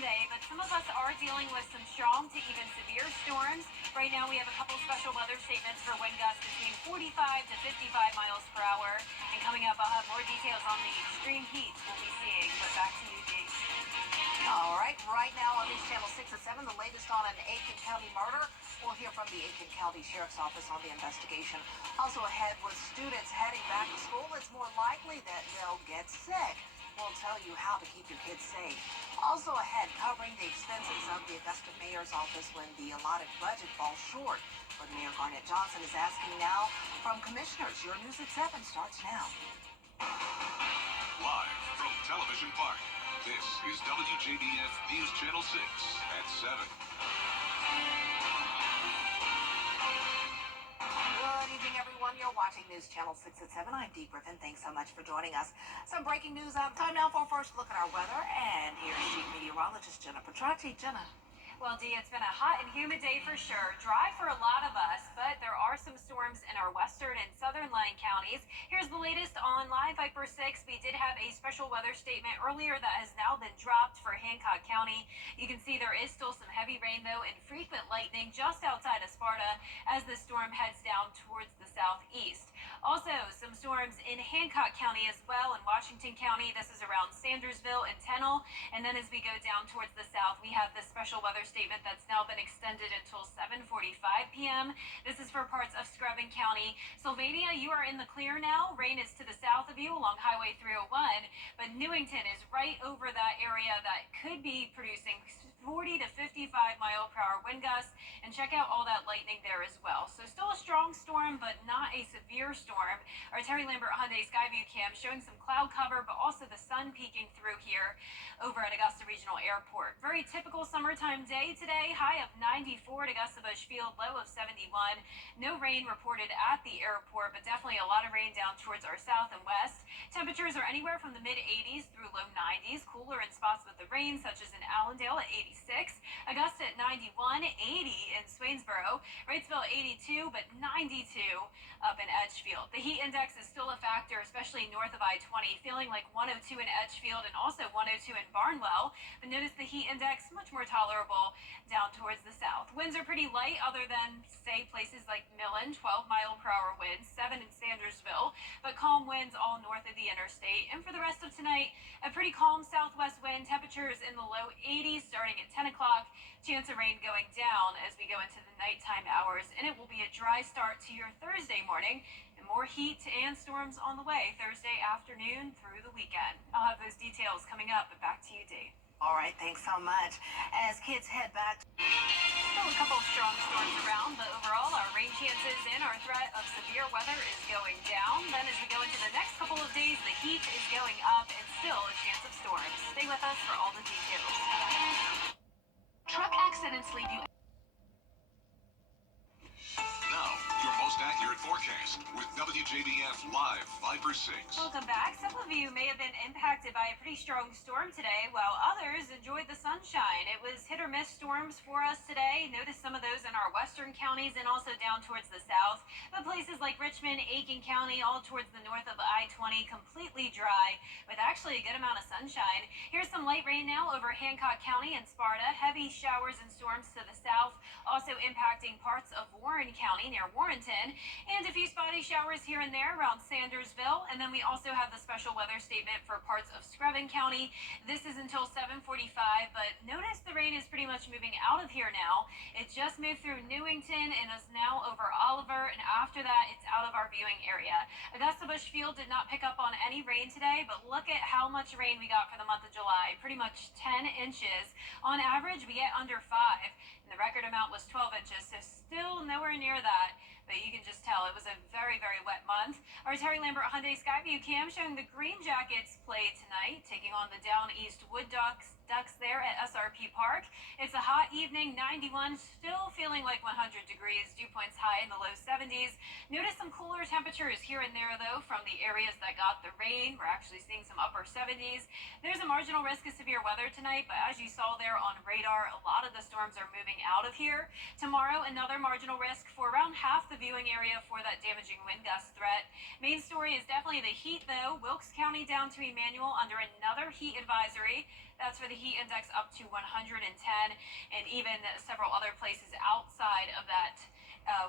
today, but some of us are dealing with some strong to even severe storms. Right now, we have a couple special weather statements for wind gusts between 45 to 55 miles per hour. And coming up, I'll have more details on the extreme heat we'll be seeing. But back to you, Dee. All right now on News Channel 6 at 7, the latest on an Aiken County murder. We'll hear from the Aiken County Sheriff's Office on the investigation. Also ahead, with students heading back to school, it's more likely that they'll get sick. We'll tell you how to keep your kids safe. Also ahead, covering the expenses of the Augusta Mayor's office when the allotted budget falls short. But Mayor Garnett Johnson is asking now from commissioners. Your News at 7 starts now. Live from Television Park, this is WJBF News Channel 6 at 7. Good evening, everyone. You're watching News Channel 6 at 7. I'm Dee Griffin. Thanks so much for joining us. Some breaking news. Time now for a first look at our weather. And here's Chief Meteorologist Jenna Petracci. Jenna. Well, Dee, it's been a hot and humid day for sure. Dry for a lot of us, but there are some storms in our western and southern line counties. Here's the latest on Live Viper 6. We did have a special weather statement earlier that has now been dropped for Hancock County. You can see there is still some heavy rain, though, and frequent lightning just outside of Sparta as the storm heads down towards the southeast. Also, some storms in Hancock County as well, in Washington County. This is around Sandersville and Tennille. And then as we go down towards the south, we have this special weather statement that's now been extended until 7:45 p.m. This is for parts of Screven County. Sylvania, you are in the clear now. Rain is to the south of you along Highway 301, but Newington is right over that area that could be producing 40 to 55 mile per hour wind gusts, and check out all that lightning there as well. So still a strong storm, but not a severe storm. Our Terry Lambert Hyundai Skyview cam showing some cloud cover, but also the sun peeking through here over at Augusta Regional Airport. Very typical summertime day today. High of 94 at Augusta Busch Field, low of 71. No rain reported at the airport, but definitely a lot of rain down towards our south and west. Temperatures are anywhere from the mid 80s through low 90s. Cooler in spots with the rain, such as in Allendale at 86. Augusta at 91, 80 in Swainsboro. Wrightsville 82, but 92 up in Edgefield. The heat index is still a factor, especially north of I-20, feeling like 102 in Edgefield and also 102 in Barnwell. But notice the heat index much more tolerable down towards the south. Winds are pretty light other than, say, places like Millen, 12 mile per hour winds, 7 in Sandersville, but calm winds all north of the interstate. And for the rest of tonight, a pretty calm southwest wind, temperatures in the low 80s starting at 10 o'clock. Chance of rain going down as we go into the nighttime hours, and it will be a dry start to your Thursday morning, and more heat and storms on the way Thursday afternoon through the weekend. I'll have those details coming up, but back to you, Dee. All right, thanks so much. As kids head back. Still a couple of strong storms around, but overall our rain chances and our threat of severe weather is going down. Then as we go into the next couple of days, the heat is going up and still a chance of storms. Stay with us for all the details. Truck accidents leave you. Now, your most accurate forecast with WJBF Live Viper 6. Welcome back. Some of you may have been impacted by a pretty strong storm today, while others enjoyed the sunshine. It was hit or miss storms for us today. Notice some of those in our western counties and also down towards the south. But places like Richmond, Aiken County, all towards the north of I-20, completely dry with actually a good amount of sunshine. Here's some light rain now over Hancock County and Sparta. Heavy showers and storms to the south, also impacting parts of Warren County near Warrenton, and a few spotty showers here and there around Sandersville. And then we also have the special weather statement for parts of Screven County. This is until 7:45, but notice the rain is pretty much moving out of here now. It just moved through Newington and is now over Oliver, and after that it's out of our viewing area. Augusta Busch Field did not pick up on any rain today, but look at how much rain we got for the month of July. Pretty much 10 inches. On average, we get under 5. The record amount was 12 inches, so still nowhere near that. But you can just tell it was a very, very wet month. Our Terry Lambert Hyundai Skyview cam showing the Green Jackets play tonight, taking on the Down East Wood Ducks there at SRP Park. It's a hot evening, 91, still feeling like 100 degrees, dew points high in the low 70s. Notice some cooler temperatures here and there, though, from the areas that got the rain. We're actually seeing some upper 70s. There's a marginal risk of severe weather tonight, but as you saw there on radar, a lot of the storms are moving out of here. Tomorrow, another marginal risk for around half the viewing area for that damaging wind gust threat. Main story is definitely definitely the heat, though. Wilkes County down to Emmanuel under another heat advisory. That's for the heat index up to 110, and even several other places outside of that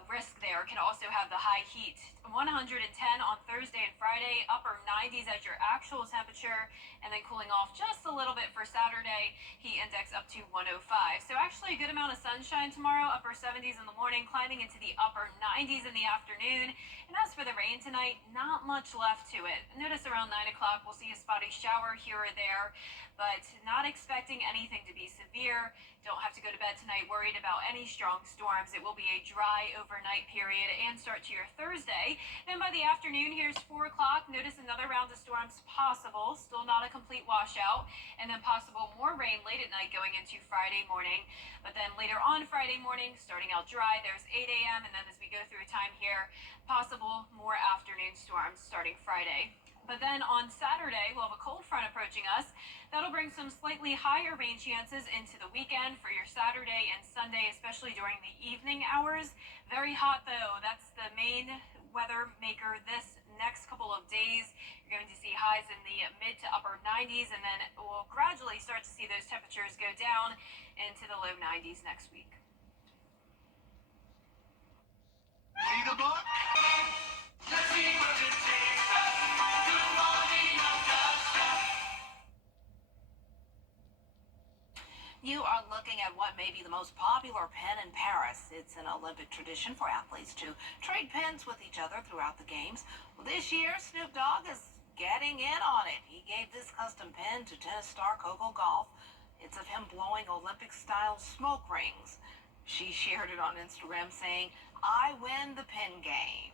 risk there can also have the high heat. 110 on Thursday and Friday, upper 90s as your actual temperature, and then cooling off just a little bit for Saturday. Heat index up to 105. So actually a good amount of sunshine tomorrow, upper 70s in the morning, climbing into the upper 90s in the afternoon. And as for the rain tonight, not much left to it. Notice around 9 o'clock we'll see a spotty shower here or there, but not expecting anything to be severe. Don't have to go to bed tonight worried about any strong storms. It will be a dry overnight period and start to your Thursday. Then by the afternoon, here's 4 o'clock. Notice another round of storms possible. Still not a complete washout. And then possible more rain late at night going into Friday morning. But then later on Friday morning, starting out dry, there's 8 a.m. And then as we go through time here, possible more afternoon storms starting Friday. But then on Saturday, we'll have a cold front approaching us. That'll bring some slightly higher rain chances into the weekend for your Saturday and Sunday, especially during the evening hours. Very hot, though. That's the main weather maker this next couple of days. You're going to see highs in the mid to upper 90s, and then we'll gradually start to see those temperatures go down into the low 90s next week. Need a book? Let's see what it takes. Good morning, Augusta. You are looking at what may be the most popular pen in Paris. It's an Olympic tradition for athletes to trade pens with each other throughout the games. Well, this year, Snoop Dogg is getting in on it. He gave this custom pen to tennis star Coco Gauff. It's of him blowing Olympic-style smoke rings. She shared it on Instagram saying, "I win the pen game."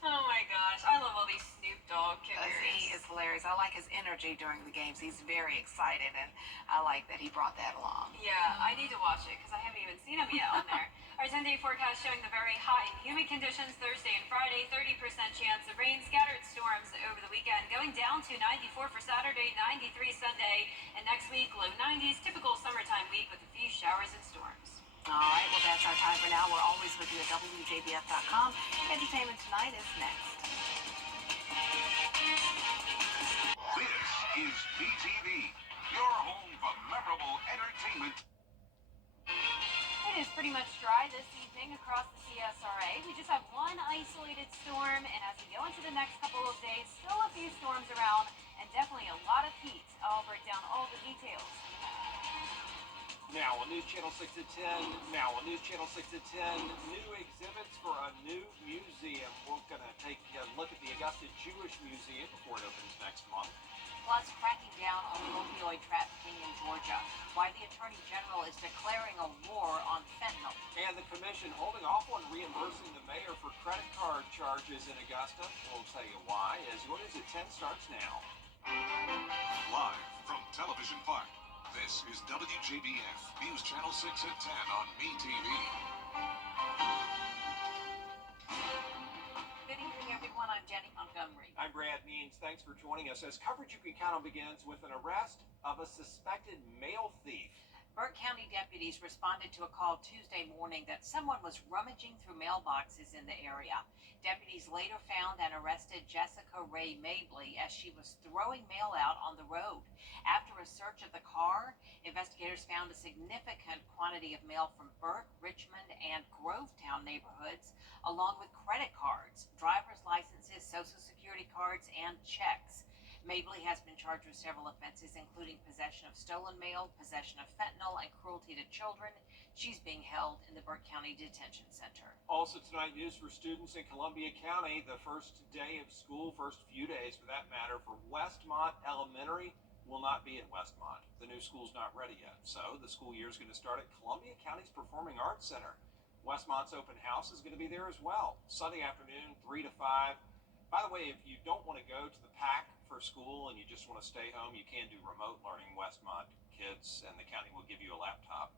Oh my gosh, I love all these Snoop Dogg characters. He is hilarious. I like his energy during the games. He's very excited, and I like that he brought that along. Yeah, I need to watch it because I haven't even seen him yet on there. Our 10-day forecast showing the very hot and humid conditions Thursday and Friday, 30% chance of rain, scattered storms over the weekend, going down to 94 for Saturday, 93 Sunday, and next week, low 90s, typical summertime week with a few showers and storms. All right, well, that's our time for now. We're always with you at WJBF.com. Entertainment Tonight is next. This is BTV, your home for memorable entertainment. It is pretty much dry this evening across the CSRA. We just have one isolated storm, and as we go into the next couple of days, still a few storms around, and definitely a lot of heat. I'll break down all the details. Now on News Channel 6 at 10. Now on News Channel 6 at 10. New exhibits for a new museum. We're going to take a look at the Augusta Jewish Museum before it opens next month. Plus, cracking down on opioid trafficking in Georgia. Why the Attorney General is declaring a war on fentanyl. And the commission holding off on reimbursing the mayor for credit card charges in Augusta. We'll tell you why as Your News at 10 starts now. Live from Television Park, this is WJBF News Channel 6 at 10 on BTV. Good evening, everyone. I'm Jenny Montgomery. I'm Brad Means. Thanks for joining us as coverage you can count on begins with an arrest of a suspected mail thief. Burke County deputies responded to a call Tuesday morning that someone was rummaging through mailboxes in the area. Deputies later found and arrested Jessica Ray Mabley as she was throwing mail out on the road. After a search of the car, investigators found a significant quantity of mail from Burke, Richmond, and Grovetown neighborhoods, along with credit cards, driver's licenses, social security cards, and checks. Mabley has been charged with several offenses, including possession of stolen mail, possession of fentanyl, and cruelty to children. She's being held in the Burke County Detention Center. Also tonight, news for students in Columbia County. The first day of school, first few days for that matter, for Westmont Elementary will not be in Westmont. The new school's not ready yet. So the school year is going to start at Columbia County's Performing Arts Center. Westmont's open house is going to be there as well. Sunday afternoon, 3 to 5. By the way, if you don't want to go to the PAC for school and you just want to stay home, you can do remote learning. Westmont kids and the county will give you a laptop.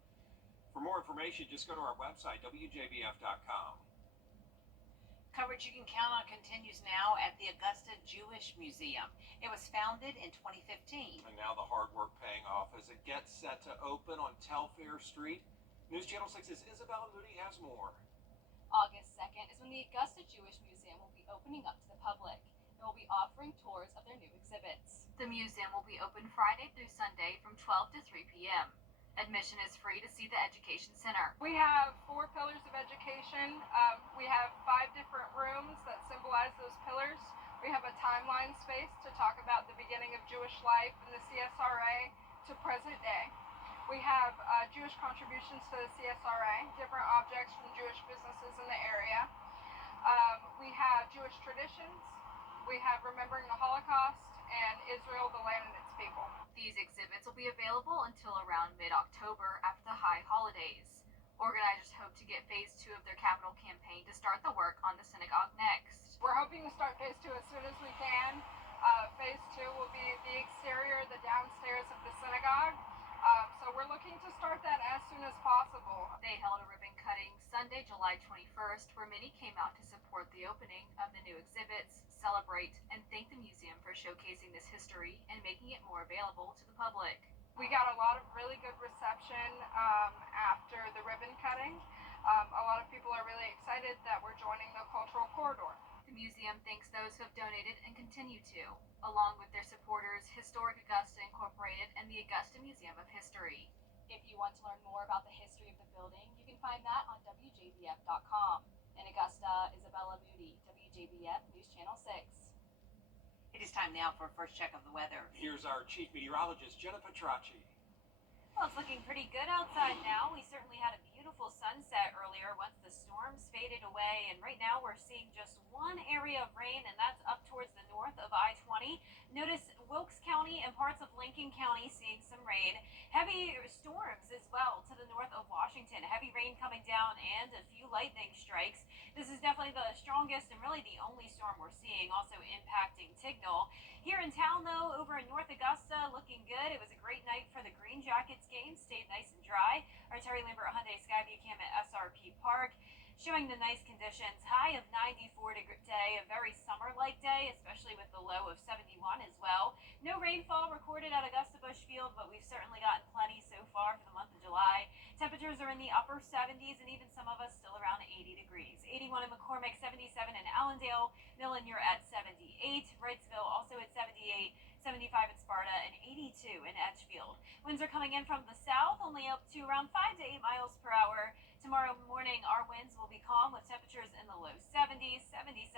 For more information, just go to our website, WJBF.com. Coverage you can count on continues now at the Augusta Jewish Museum. It was founded in 2015. And now the hard work paying off as it gets set to open on Telfair Street. News Channel 6's Isabella Moody has more. August 2nd is when the Augusta Jewish Museum will be opening up to the public and will be offering tours of their new exhibits. The museum will be open Friday through Sunday from 12 to 3 p.m. Admission is free to see the Education Center. We have 4 pillars of education. We have 5 different rooms that symbolize those pillars. We have a timeline space to talk about the beginning of Jewish life in the CSRA to present day. We have Jewish contributions to the CSRA, different objects from Jewish businesses in the area. We have Jewish traditions. We have Remembering the Holocaust and Israel, the Land and its People. These exhibits will be available until around mid-October after the high holidays. Organizers hope to get phase 2 of their capital campaign to start the work on the synagogue next. We're hoping to start phase 2 as soon as we can. Phase 2 will be the exterior, the downstairs of the synagogue. So we're looking to start that as soon as possible. They held a ribbon cutting Sunday, July 21st, where many came out to support the opening of the new exhibits, celebrate, and thank the museum for showcasing this history and making it more available to the public. We got a lot of really good reception after the ribbon cutting. A lot of people are really excited that we're joining the cultural corridor. The museum thanks those who have donated and continue to, along with their supporters, Historic Augusta Incorporated and the Augusta Museum of History. If you want to learn more about the history of the building, you can find that on WJBF.com. In Augusta, Isabella Moody, WJBF News Channel 6. It is time now for a first check of the weather. Here's our chief meteorologist, Jennifer Tracci. Well, it's looking pretty good outside now. We certainly had a beautiful sunset earlier once the storms faded away, and right now we're seeing just one area of rain, and that's up towards the north of I-20. Notice Wilkes County and parts of Lincoln County seeing some rain. Heavy storms as well to the north of Washington. Heavy rain coming down and a few lightning strikes. This is definitely the strongest and really the only storm we're seeing, also impacting Tignal. Here in town, though, over in North Augusta, looking good. It was a great night for the Green Jackets game. Stayed nice and dry. Our Terry Lambert Hyundai Skyview cam at SRP Park, showing the nice conditions. High of 94 day, a very summer-like day, especially with the low of 71 as well. No rainfall recorded at Augusta Busch Field, but we've certainly gotten plenty so far for the month of July. Temperatures are in the upper 70s, and even some of us still around 80 degrees. 81 in McCormick, 77 in Allendale. Millen, you're at 78. Wrightsville also at 78. 75 in Sparta, and 82 in Edgefield. Winds are coming in from the south, only up to around 5 to 8 miles per hour. Tomorrow morning, our winds will be calm with temperatures in the low 70s, 77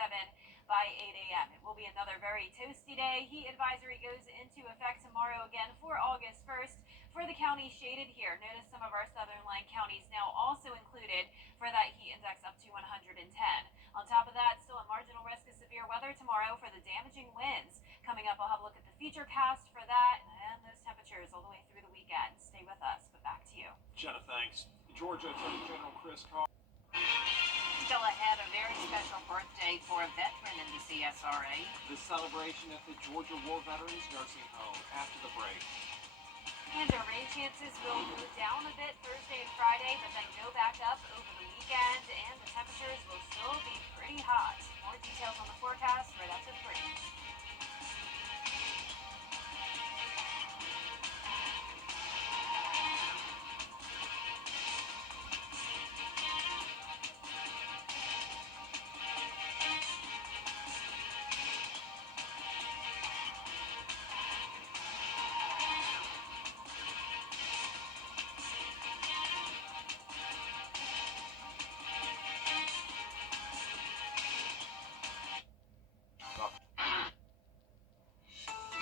by 8 a.m. It will be another very toasty day. Heat advisory goes into effect tomorrow again for August 1st for the counties shaded here. Notice some of our southern line counties now also included for that heat index up to 110. On top of that, still a marginal risk of severe weather tomorrow for the damaging winds. Coming up, I'll have a look at the futurecast for that and those temperatures all the way through the weekend. Stay with us, but back to you. Jenna, thanks. Georgia Attorney General Chris Carr. Still ahead, a very special birthday for a veteran in the CSRA. The celebration at the Georgia War Veterans Nursing Home after the break. And our rain chances will go down a bit Thursday and Friday, but then go back up over the weekend, and the temperatures will still be pretty hot. More details on the forecast right after 3.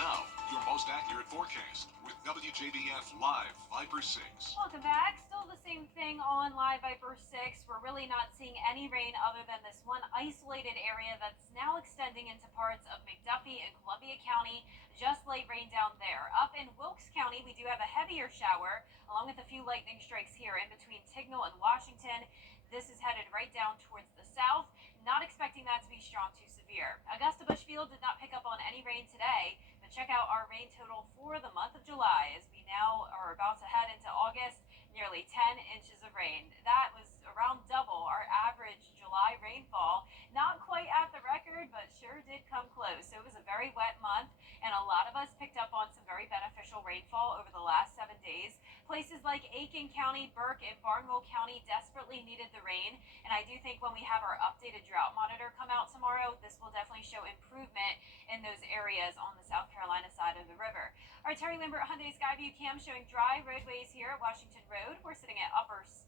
Now, your most accurate forecast with WJBF Live Viper 6. Welcome back. Still the same thing on Live Viper 6. We're really not seeing any rain other than this one isolated area that's now extending into parts of McDuffie and Columbia County. Just light rain down there. Up in Wilkes County, we do have a heavier shower, along with a few lightning strikes here in between Tignal and Washington. This is headed right down towards the south. Not expecting that to be strong to severe. Augusta Busch Field did not pick up on any rain today, but check out our rain total for the month of July as we now are about to head into August. Nearly 10 inches of rain. That was around double our average July rainfall. Not quite at the record, but sure did come close. So it was a very wet month, and a lot of us picked up on some very beneficial rainfall over the last 7 days. Places like Aiken County, Burke, and Barnwell County desperately needed the rain, and I do think when we have our updated drought monitor come out tomorrow, this will definitely show improvement in those areas on the South Carolina side of the river. Our Terry Lambert Hyundai Skyview cam showing dry roadways here at Washington Road. We're sitting at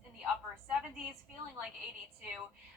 in the upper 70s, feeling like 82.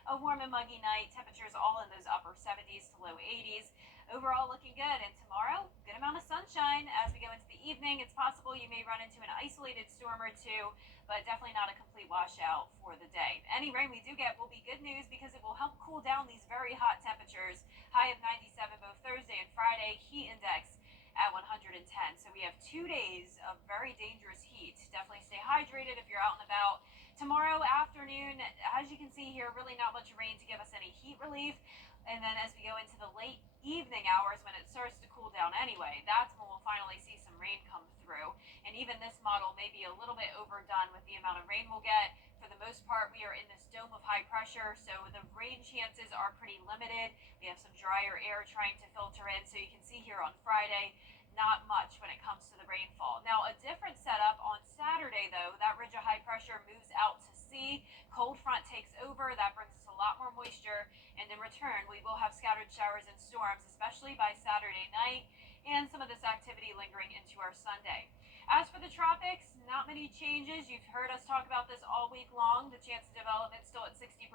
A warm and muggy night, temperatures all in those upper 70s to low 80s. Overall looking good, and tomorrow, good amount of sunshine. As we go into the evening, it's possible you may run into an isolated storm or two, but definitely not a complete washout for the day. Any rain we do get will be good news because it will help cool down these very hot temperatures. High of 97 both Thursday and Friday, heat index at 110. So we have 2 days of very dangerous heat. Definitely stay hydrated if you're out and about. Tomorrow afternoon, as you can see here, really not much rain to give us any heat relief. And then as we go into the late evening hours when it starts to cool down anyway, that's when we'll finally see some rain come through. And even this model may be a little bit overdone with the amount of rain we'll get. For the most part, we are in this dome of high pressure, so the rain chances are pretty limited. We have some drier air trying to filter in, so you can see here on Friday, not much when it comes to the rainfall. Now, a different setup on Saturday, though. That ridge of high pressure moves out to sea. Cold front takes over. That brings us a lot more moisture. And in return, we will have scattered showers and storms, especially by Saturday night, and some of this activity lingering into our Sunday. As for the tropics, not many changes. You've heard us talk about this all week long. The chance of development still at 60%.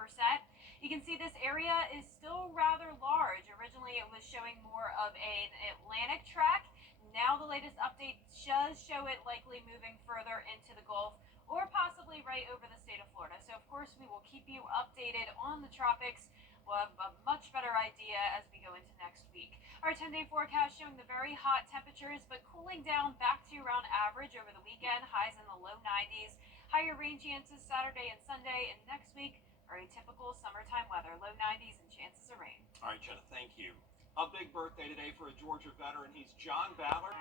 You can see this area is still rather large. Originally, it was showing more of an Atlantic track. Now the latest update does show it likely moving further into the Gulf or possibly right over the state of Florida. So, of course, we will keep you updated on the tropics. We'll have a much better idea as we go into next week. Our 10-day forecast showing the very hot temperatures, but cooling down back to around average over the weekend. Highs in the low 90s. Higher rain chances Saturday and Sunday. And next week, very typical summertime weather. Low 90s and chances of rain. All right, Jenna, thank you. A big birthday today for a Georgia veteran. He's John Ballard.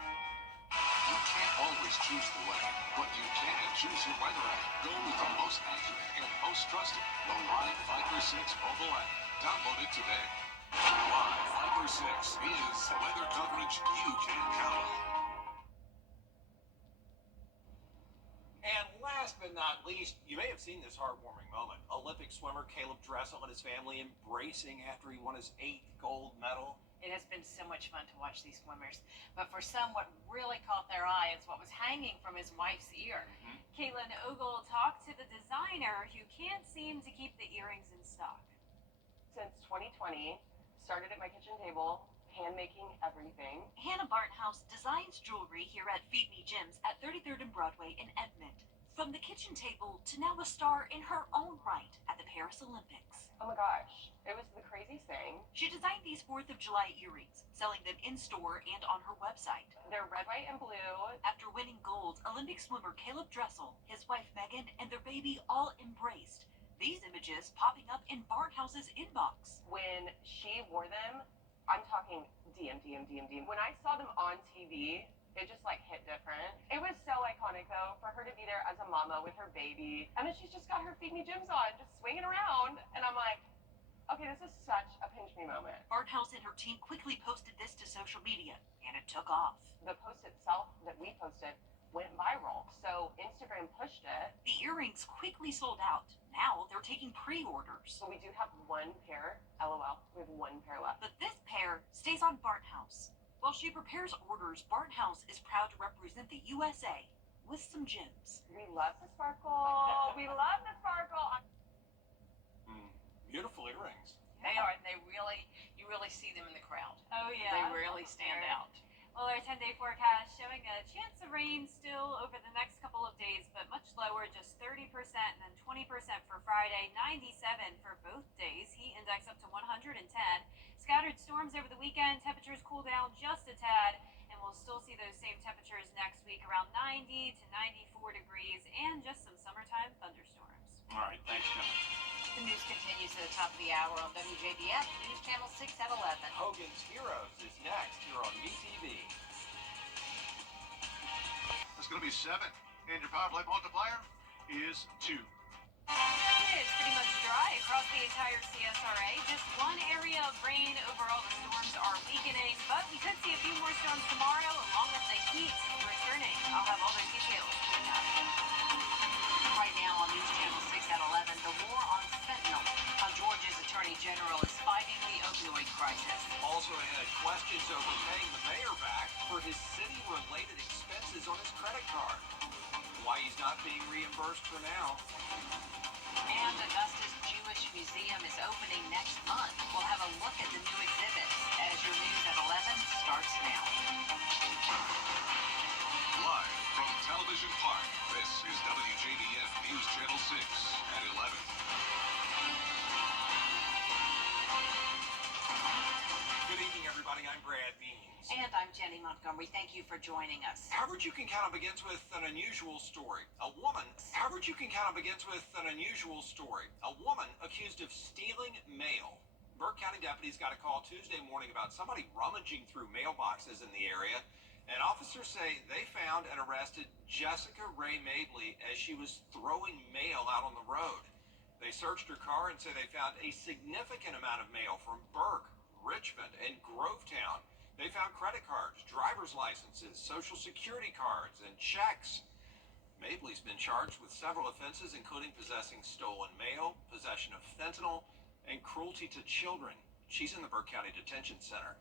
You can't always choose the weather, but you can choose your weather app. Go with the most accurate and most trusted, the Live Viper 6 mobile app. Download it today. Live Viper 6 is weather coverage you can count on. And last but not least, you may have seen this heartwarming moment. Olympic swimmer Caleb Dressel and his family embracing after he won his 8th gold medal. It has been so much fun to watch these swimmers. But for some, what really caught their eye is what was hanging from his wife's ear. Caitlin Ogle talked to the designer who can't seem to keep the earrings in stock. Since 2020, started at my kitchen table, hand making everything. Hannah Barthouse designs jewelry here at Feed Me Gems at 33rd and Broadway in Edmond. From the kitchen table to now a star in her own right at the Paris Olympics. Oh my gosh, it was the craziest thing. She designed these 4th of July earrings, selling them in-store and on her website. They're red, white, and blue. After winning gold, Olympic swimmer Caleb Dressel, his wife Megan, and their baby all embraced. These images popping up in Barthouse's inbox. When she wore them, I'm talking DM. When I saw them on TV, it just like hit different. It was so iconic though, for her to be there as a mama with her baby. And then she's just got her Feed Me Gems on, just swinging around. And I'm like, okay, this is such a pinch me moment. Barthouse and her team quickly posted this to social media, and it took off. The post itself that we posted went viral, so Instagram pushed it. The earrings quickly sold out. Now they're taking pre-orders. So we do have one pair, LOL, we have one pair left. But this pair stays on Barthouse. While she prepares orders, Barthouse is proud to represent the USA with some gems. We love the sparkle. We love the sparkle. Beautiful earrings. They are, and you really see them in the crowd. Oh, yeah. They really stand out. Well, our 10-day forecast showing a chance of rain still over the next couple of days, but much lower, just 30% and then 20% for Friday, 97 for both days. Heat index up to 110. Scattered storms over the weekend. Temperatures cool down just a tad, and we'll still see those same temperatures next week, around 90 to 94 degrees, and just some summertime thunderstorms. All right, thanks, Jenna. The news continues at the top of the hour on WJBF News Channel 6 at 11. Hogan's Heroes is next here on MeTV. That's going to be 7, and your power play multiplier is 2. It's pretty much dry across the entire CSRA. Just one area of rain. Overall, the storms are weakening, but we could see a few more storms tomorrow, along with the heat returning. I'll have all those details coming up. Attorney General is fighting the opioid crisis. Also ahead, questions over paying the mayor back for his city-related expenses on his credit card. Why he's not being reimbursed for now. And Augusta's Jewish Museum is opening next month. We'll have a look at the new exhibits as your news at 11 starts now. Live from Television Park, this is WJBF News Channel 6 at 11. Good evening, everybody. I'm Brad Means. And I'm Jenny Montgomery. Thank you for joining us. Coverage you can count on begins with an unusual story. Coverage you can count on begins with an unusual story. A woman accused of stealing mail. Burke County deputies got a call Tuesday morning about somebody rummaging through mailboxes in the area. And officers say they found and arrested Jessica Ray Mabley as she was throwing mail out on the road. They searched her car and say they found a significant amount of mail from Burke, Richmond, and Grovetown. They found credit cards, driver's licenses, social security cards, and checks. Mabley's been charged with several offenses, including possessing stolen mail, possession of fentanyl, and cruelty to children. She's in the Burke County Detention Center.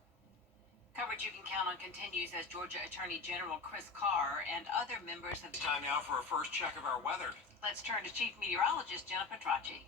Coverage you can count on continues as Georgia Attorney General Chris Carr and other members of... It's time now for a first check of our weather. Let's turn to Chief Meteorologist Jenna Petracci.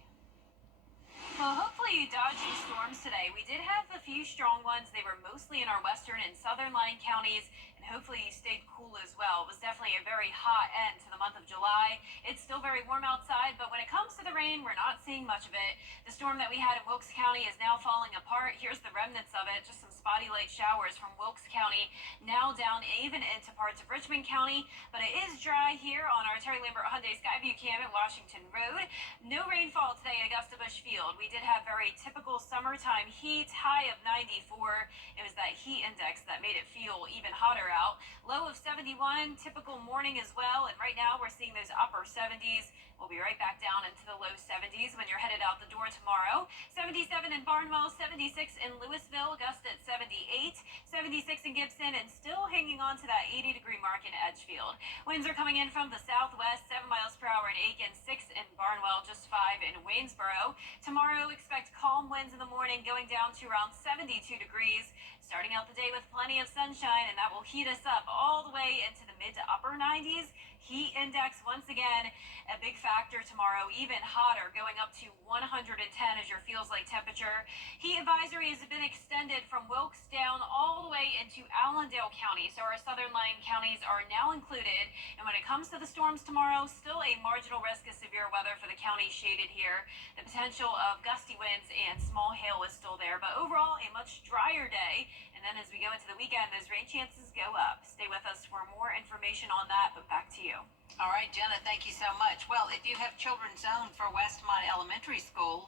Well, hopefully you dodged the storms today. We did have a few strong ones. They were mostly in our western and southern line counties, and hopefully you stayed cool as well. It was definitely a very hot end to the month of July. It's still very warm outside, but when it comes to the rain, we're not seeing much of it. The storm that we had in Wilkes County is now falling apart. Here's the remnants of it, just some spotty light showers from Wilkes County, now down even into parts of Richmond County, but it is dry here on our Terry Lambert Hyundai Skyview Cam at Washington Road. No rainfall today at Augusta Busch Field. We did have very typical summertime heat, high of 94. It was that heat index that made it feel even hotter out. Low of 71, typical morning as well, and right now we're seeing those upper 70s. We'll be right back down into the low 70s when you're headed out the door tomorrow. 77 in Barnwell, 76 in Louisville, Augusta at 78, 76 in Gibson, and still hanging on to that 80-degree mark in Edgefield. Winds are coming in from the southwest, 7 miles per hour in Aiken, 6 in Barnwell, just 5 in Waynesboro. Tomorrow, expect calm winds in the morning, going down to around 72 degrees. Starting out the day with plenty of sunshine, and that will heat us up all the way into the mid to upper 90s. Heat index, once again, a big factor tomorrow, even hotter, going up to 110 as your feels like temperature. Heat advisory has been extended from Wilkes down all the way into Allendale County, so our southern line counties are now included. And when it comes to the storms tomorrow, still a marginal risk of severe weather for the county shaded here. The potential of gusty winds and small hail is still there, but overall a much drier day. And then as we go into the weekend, those rain chances go up. Stay with us for more information on that, but back to you. All right, Jenna, thank you so much. Well, if you have children zoned for Westmont Elementary School,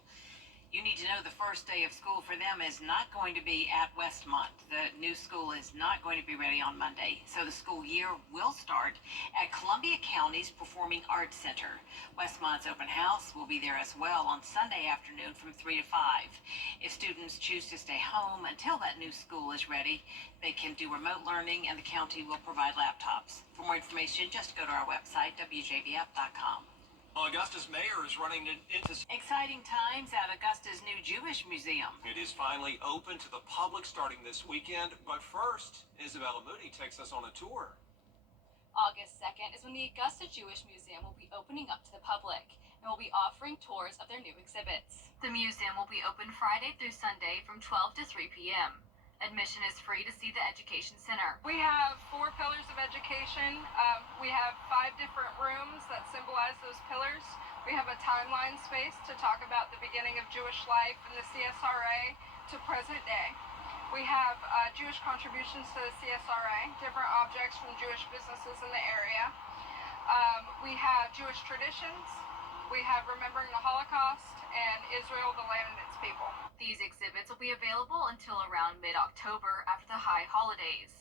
you need to know the first day of school for them is not going to be at Westmont. The new school is not going to be ready on Monday, so the school year will start at Columbia County's Performing Arts Center. Westmont's open house will be there as well on Sunday afternoon from 3 to 5. If students choose to stay home until that new school is ready, they can do remote learning, and the county will provide laptops. For more information, just go to our website, WJBF.com. Augusta's mayor is running into... Exciting times at Augusta's new Jewish Museum. It is finally open to the public starting this weekend, but first, Isabella Moody takes us on a tour. August 2nd is when the Augusta Jewish Museum will be opening up to the public and will be offering tours of their new exhibits. The museum will be open Friday through Sunday from 12 to 3 p.m. Admission is free to see the Education Center. We have 4 pillars of education. We have 5 different rooms that symbolize those pillars. We have a timeline space to talk about the beginning of Jewish life in the CSRA to present day. We have Jewish contributions to the CSRA, different objects from Jewish businesses in the area. We have Jewish traditions. We have Remembering the Holocaust and Israel, the Land and its People. These exhibits will be available until around mid-October after the high holidays.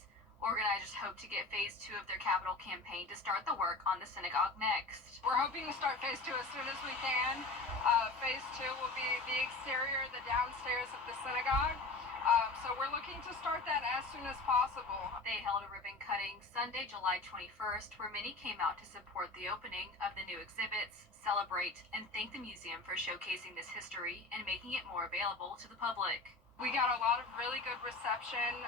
Organizers hope to get phase 2 of their capital campaign to start the work on the synagogue next. We're hoping to start phase 2 as soon as we can. Phase 2 will be the exterior, the downstairs of the synagogue. So we're looking to start that as soon as possible. They held a ribbon cutting Sunday, July 21st, where many came out to support the opening of the new exhibits, celebrate, and thank the museum for showcasing this history and making it more available to the public. We got a lot of really good reception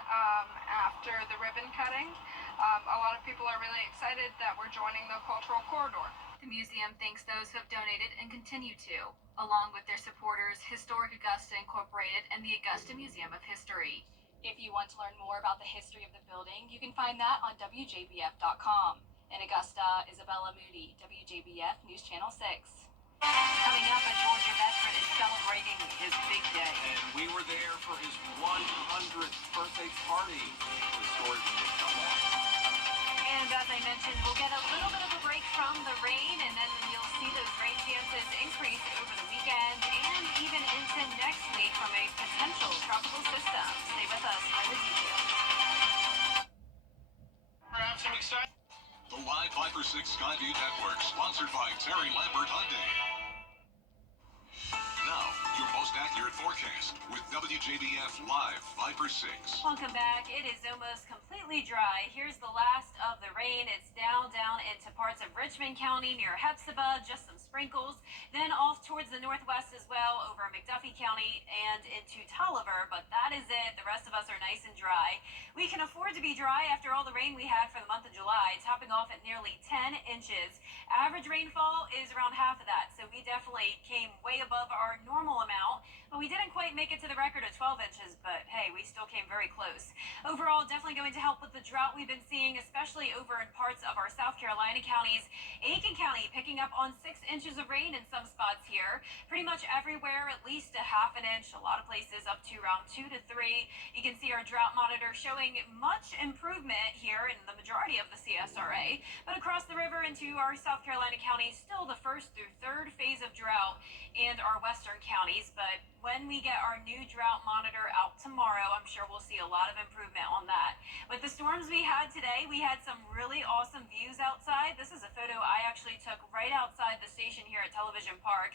after the ribbon cutting. A lot of people are really excited that we're joining the cultural corridor. The museum thanks those who have donated and continue to, along with their supporters, Historic Augusta Incorporated and the Augusta Museum of History. If you want to learn more about the history of the building, you can find that on WJBF.com. In Augusta, Isabella Moody, WJBF News Channel 6. Coming up, a Georgia veteran is celebrating his big day. And we were there for his 100th birthday party. The story when we come back. And as I mentioned, we'll get a little bit of a break from the rain, and then you'll see those rain chances increase over the weekend and even into next week from a potential tropical system. Stay with us for the details. Perhaps some excitement. The Live 5 for 6 Skyview Network, sponsored by Terry Lambert Hyundai. Now, your most accurate forecast with WJBF Live 5 for 6. Welcome back. It is almost completely dry. Here's the last of the rain. It's down into parts of Richmond County near Hepzibah, just some sprinkles. Then off towards the northwest as well over McDuffie County and into Tolliver, but that is it. The rest of us are nice and dry. We can afford to be dry after all the rain we had for the month of July, topping off at nearly 10 inches. Average rainfall is around half of that, so we definitely came way above our normal amount, but we didn't quite make it to the record of 12 inches, but hey, we still came very close. Overall, definitely going to help with the drought we've been seeing, especially over in parts of our South Carolina counties. Aiken County picking up on 6 inches of rain in some spots here. Pretty much everywhere, at least a half an inch. A lot of places up to around 2 to 3. You can see our drought monitor showing much improvement here in the majority of the CSRA, but across the river into our South Carolina counties, still the first through third phase of drought in our western counties. But when we get our new drought monitor out tomorrow, I'm sure we'll see a lot of improvement on that. With the storms we had today, we had some really awesome views outside. This is a photo I actually took right outside the station here at Television Park.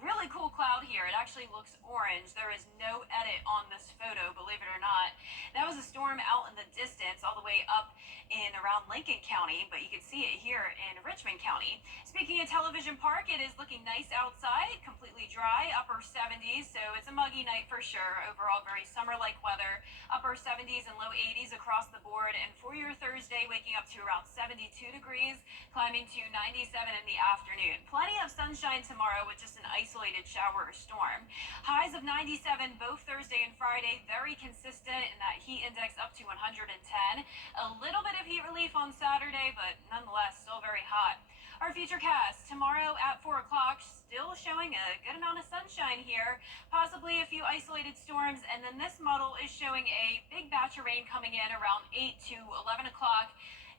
Really cool cloud here. It actually looks orange. There is no edit on this photo, believe it or not. That was a storm out in the distance, all the way up in around Lincoln County, but you can see it here in Richmond County. Speaking of Television Park, it is looking nice outside, completely dry, upper 70s, so it's a muggy night for sure. Overall, very summer-like weather, upper 70s and low 80s across the board. And for your Thursday, waking up to around 72 degrees, climbing to 97 in the afternoon. Plenty of sunshine tomorrow with just an isolated shower or storm. Highs of 97 both Thursday and Friday, very consistent in that heat index up to 110. A little bit of heat relief on Saturday, but nonetheless still very hot. Our futurecast tomorrow at 4 o'clock, still showing a good amount of sunshine here, possibly a few isolated storms, and then this model is showing a big batch of rain coming in around 8 to 11 o'clock.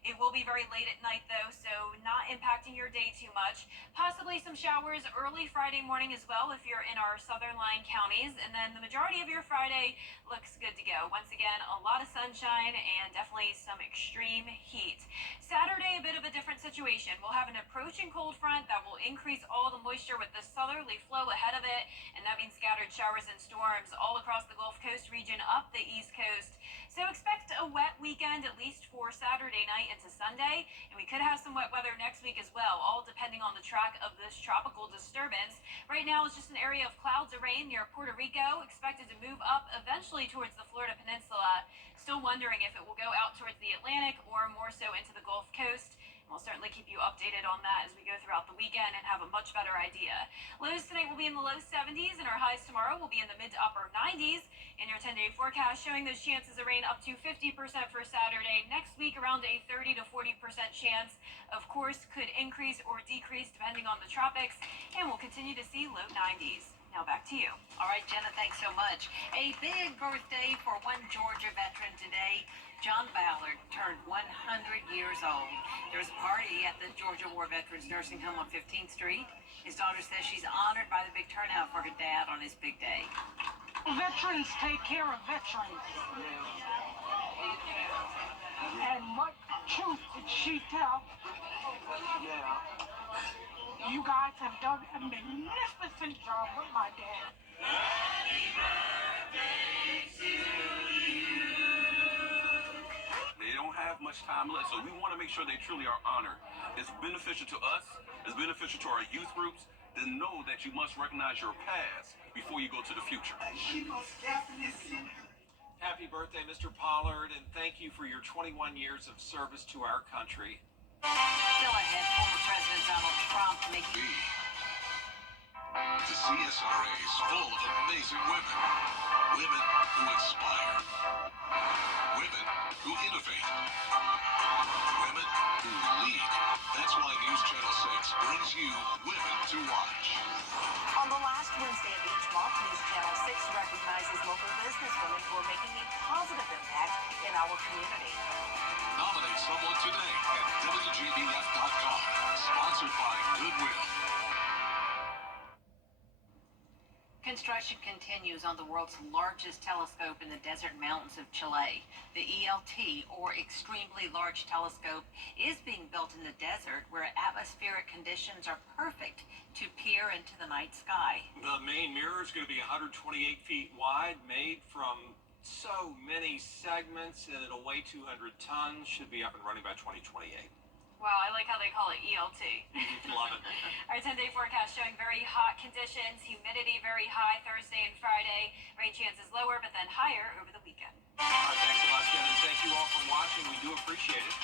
It will be very late at night though, so not impacting your day too much. Possibly some showers early Friday morning as well if you're in our southern line counties, and then the majority of your Friday looks good to go. Once again, a lot of sunshine and definitely some extreme heat. Saturday, a bit of a different situation. We'll have an approaching cold front that will increase all the moisture with the southerly flow ahead of it, and that means scattered showers and storms all across the Gulf Coast region up the East Coast. So expect a wet weekend, at least for Saturday night into Sunday, and we could have some wet weather next week as well, all depending on the track of this tropical disturbance. Right now, it's just an area of clouds of rain near Puerto Rico, expected to move up eventually towards the Florida Peninsula. Still wondering if it will go out towards the Atlantic or more so into the Gulf Coast. We'll certainly keep you updated on that as we go throughout the weekend and have a much better idea. Lows tonight will be in the low 70s, and our highs tomorrow will be in the mid to upper 90s. In your 10-day forecast, showing those chances of rain up to 50% for Saturday. Next week, around a 30 to 40% chance. Of course, could increase or decrease depending on the tropics, and we'll continue to see low 90s. Now back to you. All right, Jenna, thanks so much. A big birthday for one Georgia veteran today. John Ballard turned 100 years old. There was a party at the Georgia War Veterans Nursing Home on 15th Street. His daughter says she's honored by the big turnout for her dad on his big day. Veterans take care of veterans. And what truth did she tell? You guys have done a magnificent job with my dad. Happy birthday to you. much time left. So we want to make sure they truly are honored. It's beneficial to us, it's beneficial to our youth groups to know that you must recognize your past before you go to the future. She most definitely. Happy birthday, Mr. Pollard, and thank you for your 21 years of service to our country. Still ahead, former President Donald Trump making. The CSRA is full of amazing women. Women who inspire. Women who innovate. Women who lead. That's why News Channel 6 brings you Women to Watch. On the last Wednesday of each month, News Channel 6 recognizes local businesswomen who are making a positive impact in our community. Nominate someone today at WJBF.com. Sponsored by Goodwill. Construction continues on the world's largest telescope in the desert mountains of Chile. The ELT, or Extremely Large Telescope, is being built in the desert where atmospheric conditions are perfect to peer into the night sky. The main mirror is going to be 128 feet wide, made from so many segments, and it'll weigh 200 tons. Should be up and running by 2028. Wow, I like how they call it ELT. Love it. Our 10-day forecast showing very hot conditions, humidity very high Thursday and Friday. Rain chances lower, but then higher over the weekend. All right, thanks a lot, Jen, and thank you all for watching. We do appreciate it.